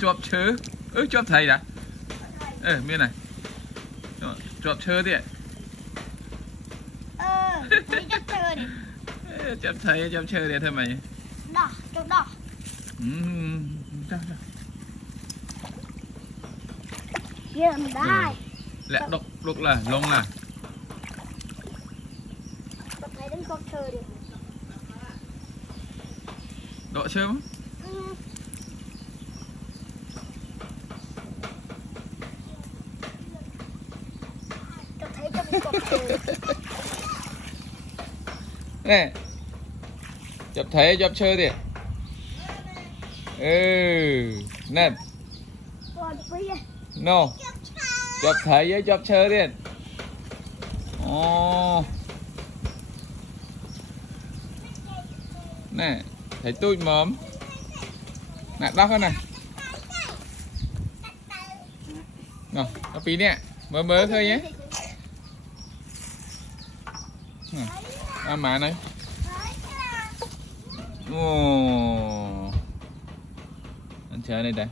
chọp chớ chọp thầy đã miên này chọp chớ đi chọp thầy chọp chớ đi thôi mày đỏ chọp đỏ Dừng đây. Lẹ đục là lông là. Tôi thấy đến con chơi đi. Độ chơi không? Tôi thấy trong con chơi. Nè. Chụp thấy chụp chơi đi. Nè. No. Chụp thấy với chụp chơi đi. Nè, thấy tôi mớm. Nè, đóc này. Nào, nó phí nè. Mớ thôi nhé. Má này. Ăn chơi đây đây.